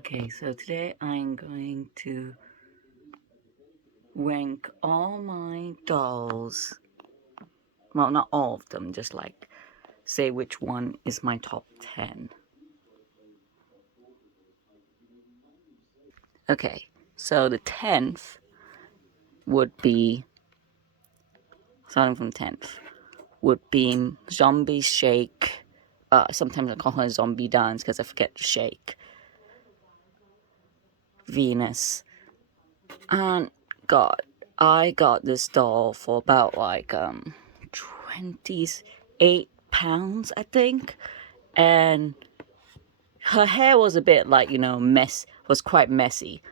Okay, so today I'm going to rank all my dolls. Well, not all of them, just like say which one is my top 10. Okay, so the 10th would be, starting from 10th, would be Zombie Shake. Sometimes I call her Zombie Dance because I forget to shake. Venus. And God, I got this doll for about like 28 pounds, I think. And her hair was a bit like, was quite messy.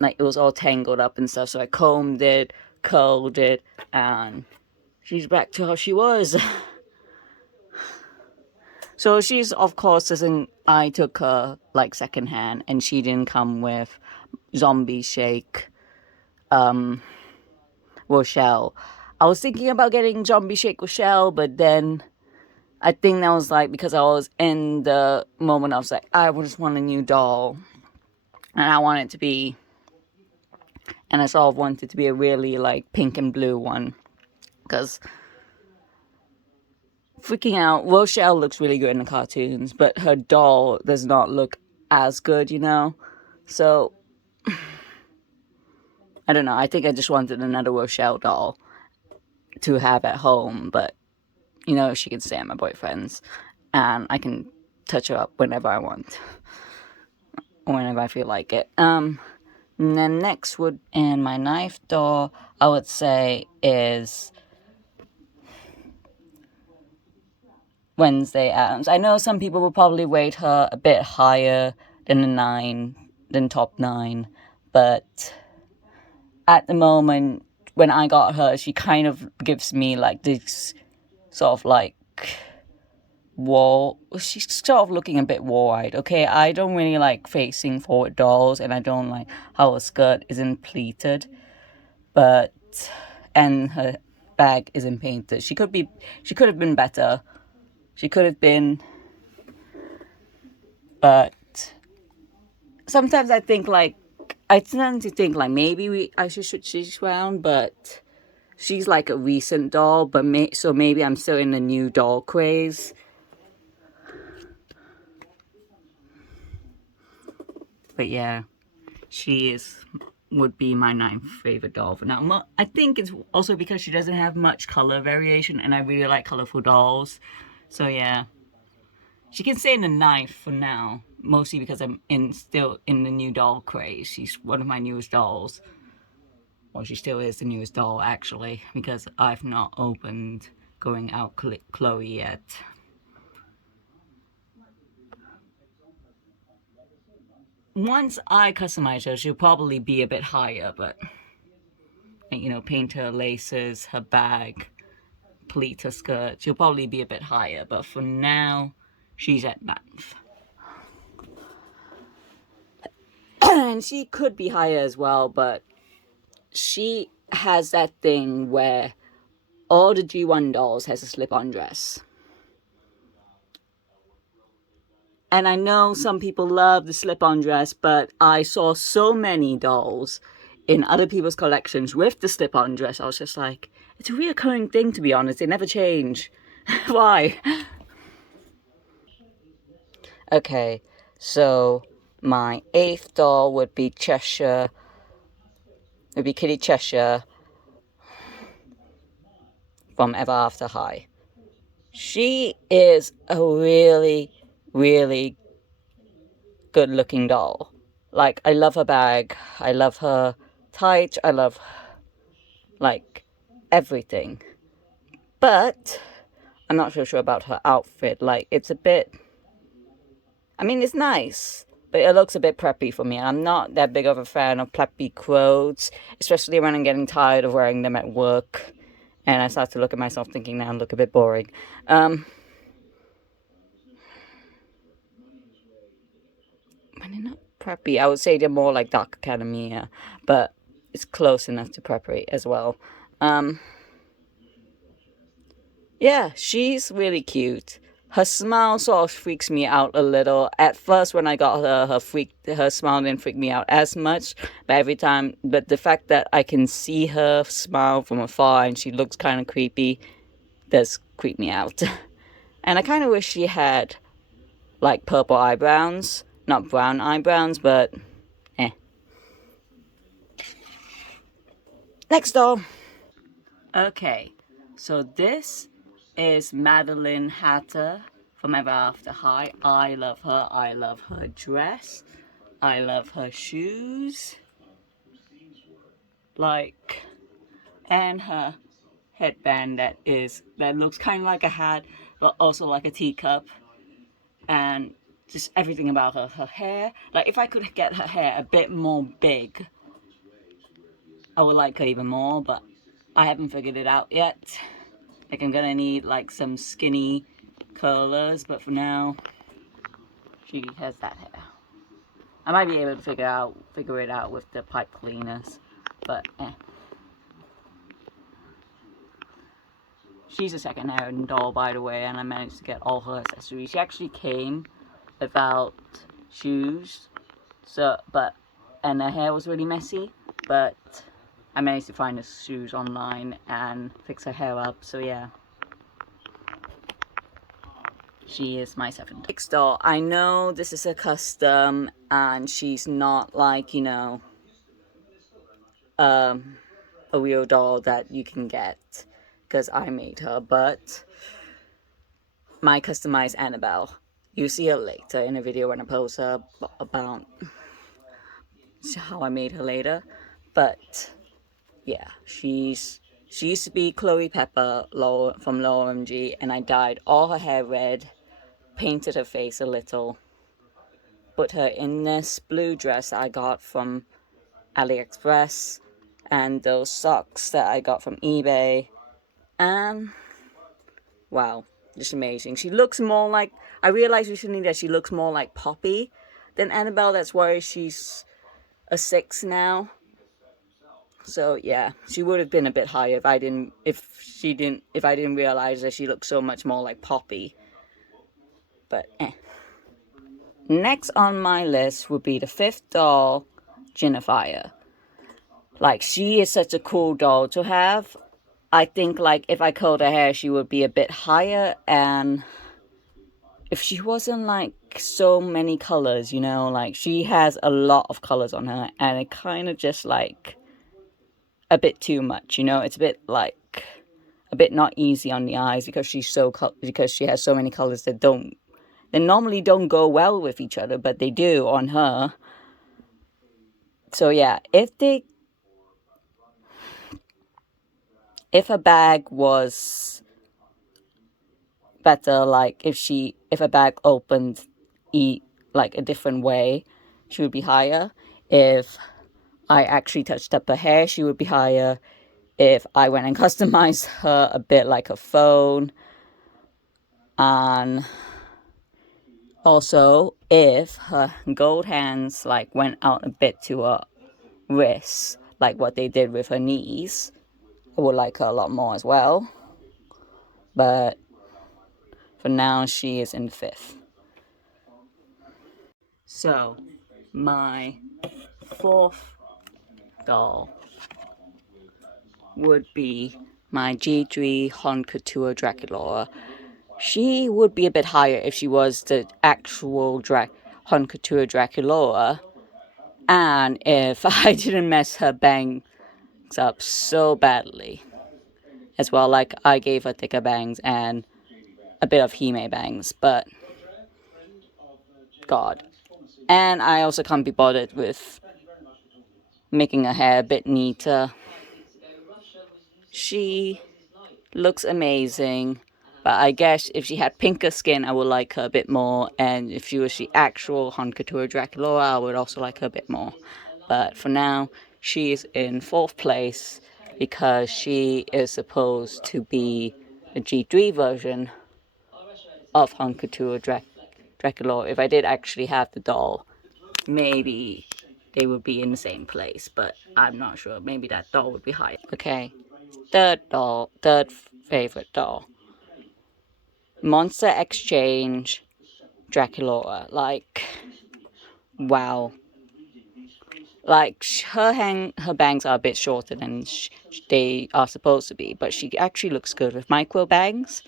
Like it was all tangled up and stuff. So I combed it, curled it, and she's back to how she was. So she's, of course, doesn't. I took her like secondhand, and she didn't come with Zombie Shake, Rochelle. I was thinking about getting Zombie Shake Rochelle, but then I think that was like because I was in the moment. I was like, I just want a new doll, and I want it to be, and I sort of wanted it to be a really like pink and blue one, because freaking out, Rochelle looks really good in the cartoons, but her doll does not look as good, So I don't know. I think I just wanted another Rochelle doll to have at home, but she can stay at my boyfriend's, and I can touch her up whenever I want, whenever I feel like it. And then next would, and my knife doll, I would say, is Wednesday Addams. I know some people will probably rate her a bit higher than than top 9, but at the moment, when I got her, she kind of gives me like this sort of like she's sort of looking a bit wide. Okay, I don't really like facing forward dolls, and I don't like how her skirt isn't pleated, and her bag isn't painted. She could have been better. She could have been, but sometimes I tend to think like maybe I should switch this around, but she's like a recent doll, but so maybe I'm still in the new doll craze. But yeah, would be my 9th favorite doll for now. I think it's also because she doesn't have much color variation, and I really like colorful dolls. So yeah, she can stay in the 9th for now, mostly because I'm still in the new doll craze. She's one of my newest dolls. Well, she still is the newest doll, actually, because I've not opened Going Out Chloe yet. Once I customize her, she'll probably be a bit higher, but, paint her laces, her bag, pleat her skirt, she'll probably be a bit higher, but for now, she's at 9th. And she could be higher as well, but she has that thing where all the G1 dolls has a slip-on dress. And I know some people love the slip-on dress, but I saw so many dolls in other people's collections with the slip-on dress. I was just like, it's a reoccurring thing, to be honest. They never change. Why? Okay, so my 8th doll would be Cheshire. It would be Kitty Cheshire from Ever After High. She is a really, really good looking doll. Like, I love her bag. I love her tights. I love, like, everything. But I'm not so sure about her outfit. Like, it's a bit, I mean, it's nice, but it looks a bit preppy for me. I'm not that big of a fan of preppy clothes, especially when I'm getting tired of wearing them at work. And I start to look at myself thinking, now I look a bit boring. But they're not preppy. I would say they're more like Dark Academia, but it's close enough to preppy as well. Yeah, she's really cute. her smile sort of freaks me out a little. At first, when I got her, her smile didn't freak me out as much. But the fact that I can see her smile from afar and she looks kind of creepy does creep me out. And I kind of wish she had like purple eyebrows, not brown eyebrows, but eh. Next doll. Okay, so this is Madeline Hatter from Ever After High. I love her. I love her dress. I love her shoes. Like, and her headband that looks kind of like a hat, but also like a teacup. And just everything about her. Her hair. Like, if I could get her hair a bit more big, I would like her even more, but I haven't figured it out yet. Like, I'm gonna need like some skinny curlers, but for now she has that hair. I might be able to figure it out with the pipe cleaners, but eh. She's a second-hand doll, by the way, and I managed to get all her accessories. She actually came without shoes, and her hair was really messy, but I managed to find the shoes online and fix her hair up, so yeah. She is my seventh. Next doll, I know this is a custom, and she's not like, you know, a real doll that you can get, because I made her, but my customized Annabelle. You'll see her later in a video when I post her about how I made her later, but yeah, she used to be Chloe Pepper from Low OMG, and I dyed all her hair red, painted her face a little, put her in this blue dress I got from AliExpress, and those socks that I got from eBay, and wow, just amazing. She looks more like, I realized recently that she looks more like Poppy than Annabelle. That's why she's a 6 now. So yeah, she would have been a bit higher if I didn't realize that she looked so much more like Poppy. But eh. Next on my list would be the 5th doll, Jennifer. Like, she is such a cool doll to have. I think like if I curled her hair, she would be a bit higher, and if she wasn't like so many colors, you know, like she has a lot of colors on her, and it kind of just like a bit too much, you know. It's a bit like a bit not easy on the eyes because she has so many colors that normally don't go well with each other, but they do on her. So yeah, if a bag was better, like if a bag opened like a different way, she would be higher. If I actually touched up her hair, she would be higher. If I went and customized her a bit like a phone, and also if her gold hands like went out a bit to her wrists, like what they did with her knees, I would like her a lot more as well. But for now, she is in 5th. So, my 4th doll would be my G3 Haute Couture Draculaura. She would be a bit higher if she was the actual Haute Couture Draculaura, and if I didn't mess her bangs up so badly as well. Like, I gave her thicker bangs and a bit of Hime bangs, but God. And I also can't be bothered with making her hair a bit neater. She looks amazing, but I guess if she had pinker skin, I would like her a bit more, and if she was the actual Haute Couture Draculaura, I would also like her a bit more. But for now, she is in 4th place because she is supposed to be a G3 version of Haute Couture Draculaura. If I did actually have the doll, maybe they would be in the same place, but I'm not sure. Maybe that doll would be higher. Okay, third favorite doll, Monster Exchange Draculaura. Like, wow. Like, her bangs are a bit shorter than they are supposed to be, but she actually looks good with micro bangs.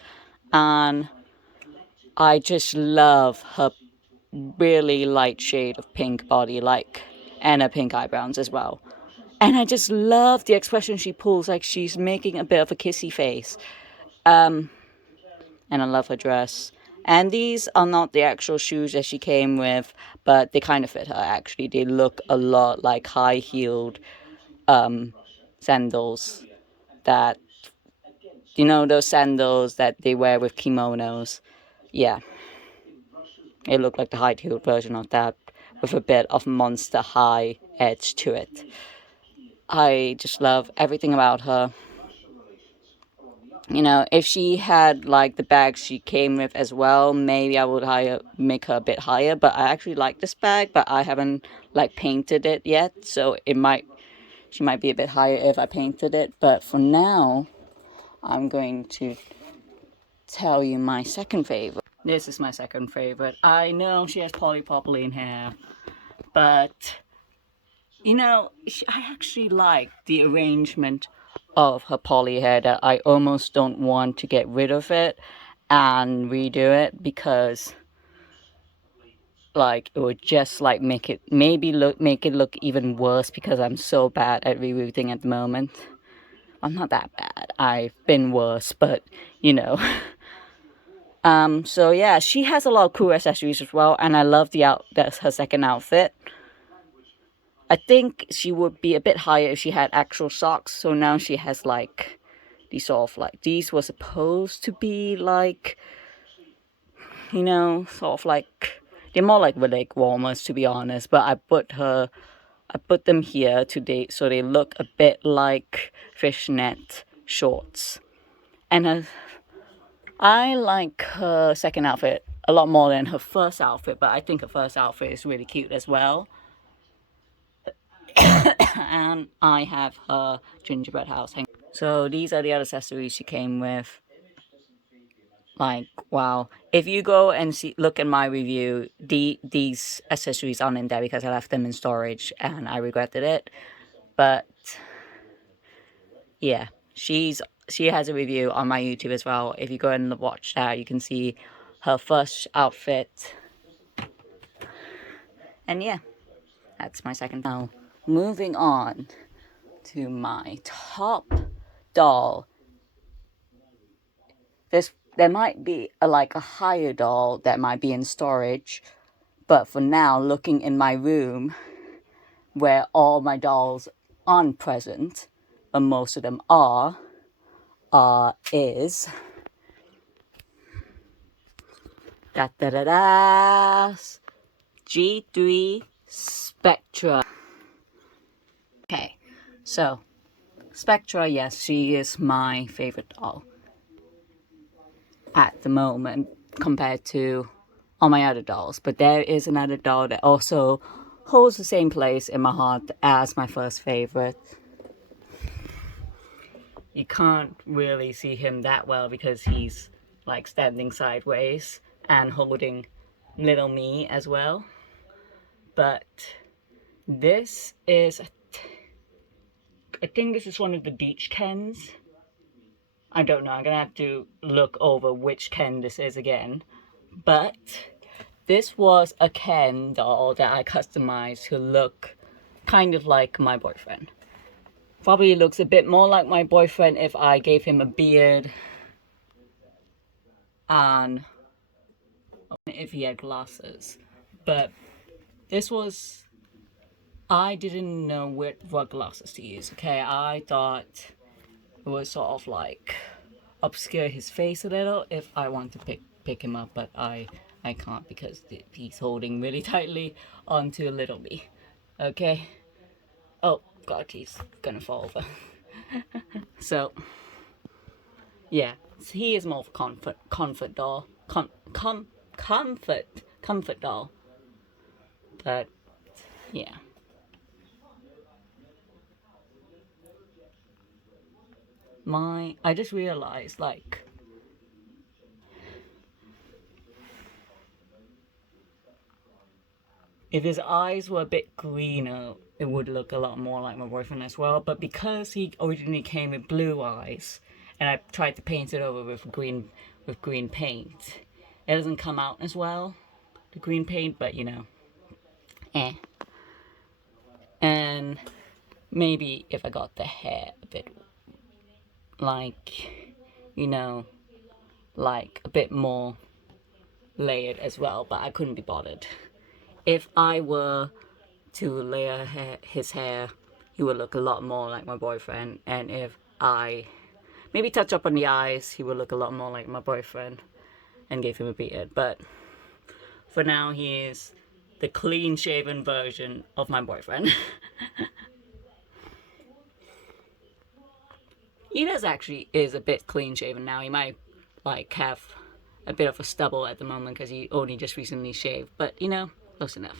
And I just love her really light shade of pink body, like, and her pink eyebrows as well. And I just love the expression she pulls, like she's making a bit of a kissy face. And I love her dress. And these are not the actual shoes that she came with, but they kind of fit her, actually. They look a lot like high-heeled sandals that, you know, those sandals that they wear with kimonos. Yeah. It looked like the high-heeled version of that with a bit of Monster High edge to it. I just love everything about her. You know, if she had like the bag she came with as well, maybe I would make her a bit higher. But I actually like this bag, but I haven't like painted it yet, so she might be a bit higher if I painted it. But for now, I'm going to tell you my second favorite. This is my second favorite. I know she has polypropylene hair, but you know, I actually like the arrangement of her poly hair that I almost don't want to get rid of it and redo it, because like it would just like make it look even worse, because I'm so bad at rerouting at the moment. I'm not that bad. I've been worse, but you know. So yeah, she has a lot of cool accessories as well, and I love that's her second outfit. I think she would be a bit higher if she had actual socks. So now she has like these sort of like, these were supposed to be like, you know, sort of like, they're more like leg warmers, to be honest. But I put them here today so they look a bit like fishnet shorts. And I like her second outfit a lot more than her first outfit, but I think her first outfit is really cute as well. And I have her gingerbread house hang. So these are the other accessories she came with. Like, wow. If you go and look at my review, these accessories aren't in there because I left them in storage and I regretted it. But yeah, she has a review on my YouTube as well. If you go and watch that, you can see her first outfit. And yeah, that's my second. Now, moving on to my top doll. There might be like a higher doll that might be in storage, but for now, looking in my room where all my dolls aren't present, but most of them are, is G3 Spectra. Okay, so Spectra, yes, she is my favorite doll at the moment compared to all my other dolls. But there is another doll that also holds the same place in my heart as my first favorite. You can't really see him that well because he's like standing sideways and holding little me as well. But this is, I think this is one of the beach Kens. I don't know, I'm gonna have to look over which Ken this is again. But this was a Ken doll that I customized to look kind of like my boyfriend. Probably looks a bit more like my boyfriend if I gave him a beard and if he had glasses. But this was, I didn't know what glasses to use, okay? I thought it was sort of like obscure his face a little if I want to pick him up, but I can't because he's holding really tightly onto little me, okay? Oh god, he's gonna fall over. So yeah, he is more of a comfort doll, comfort doll. But yeah, I just realized, like, If his eyes were a bit greener, it would look a lot more like my boyfriend as well. But because he originally came with blue eyes, and I tried to paint it over with green paint, it doesn't come out as well, the green paint. But you know, eh. And maybe if I got the hair a bit like, you know, like a bit more layered as well, but I couldn't be bothered. If I were to layer his hair, he would look a lot more like my boyfriend. And if I maybe touch up on the eyes, he would look a lot more like my boyfriend and give him a beard. But for now, he is the clean shaven version of my boyfriend. He does actually is a bit clean shaven now. He might like have a bit of a stubble at the moment because he only just recently shaved, but you know, close enough.